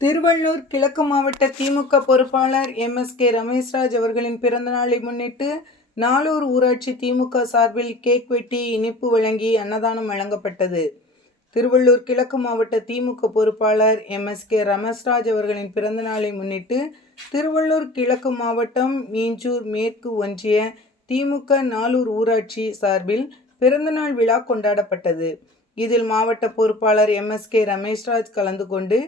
திருவள்ளூர் கிழக்கு மாவட்ட திமுக பொறுப்பாளர் எம்.எஸ்.கே. ரமேஷ்ராஜ் அவர்களின் பிறந்தநாளை முன்னிட்டு நாளூர் ஊராட்சி திமுக சார்பில் கேக் வெட்டி இனிப்பு வழங்கி அன்னதானம் வழங்கப்பட்டது. திருவள்ளூர் கிழக்கு மாவட்ட திமுக பொறுப்பாளர் எம்.எஸ்.கே. ரமேஷ்ராஜ் அவர்களின் பிறந்தநாளை முன்னிட்டு திருவள்ளூர் கிழக்கு மாவட்டம் மீஞ்சூர் மேற்கு ஒன்றிய திமுக நாளூர் ஊராட்சி சார்பில் பிறந்தநாள் விழா கொண்டாடப்பட்டது. இதில் மாவட்ட பொறுப்பாளர் எம்.எஸ்.கே. ரமேஷ்ராஜ் கலந்து கொண்டு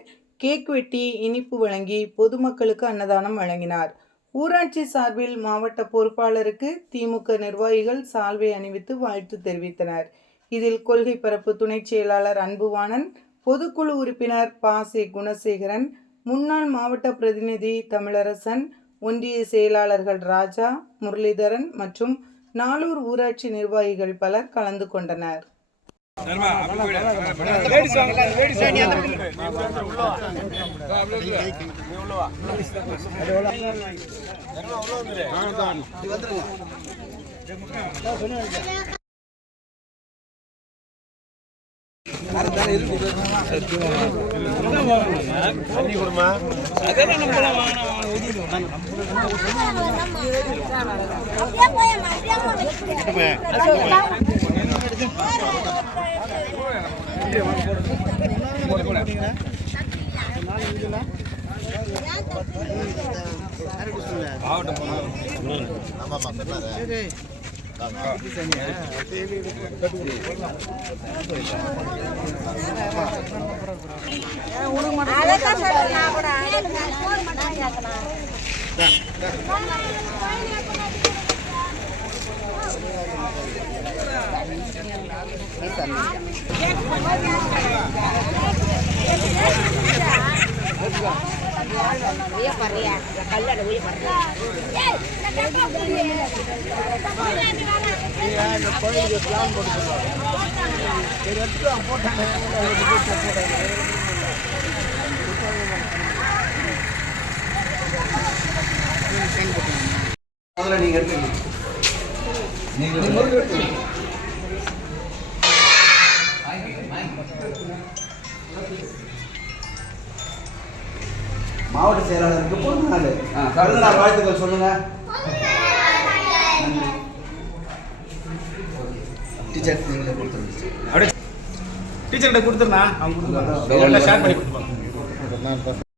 கேக் வெட்டி இனிப்பு வழங்கி பொதுமக்களுக்கு அன்னதானம் வழங்கினார். ஊராட்சி சார்பில் மாவட்ட பொறுப்பாளருக்கு திமுக நிர்வாகிகள் சால்வை அணிவித்து வாழ்த்து தெரிவித்தனர். இதில் கொள்கை பரப்பு துணை செயலாளர் அன்புவாணன், பொதுக்குழு உறுப்பினர் பா.சே. குணசேகரன், முன்னாள் மாவட்ட பிரதிநிதி தமிழரசன், ஒன்றிய செயலாளர்கள் ராஜா, முரளிதரன் மற்றும் நாளூர் ஊராட்சி நிர்வாகிகள் பலர் கலந்து கொண்டனர். மாவட்ட செயலாளருக்கு பிறந்தநாள் வாழ்த்துக்கள் சொல்லுங்க. டீச்சர்கிட்ட கொடுத்துருந்தா அவங்க ஷேர் பண்ணி கொடுத்துருப்பாங்க.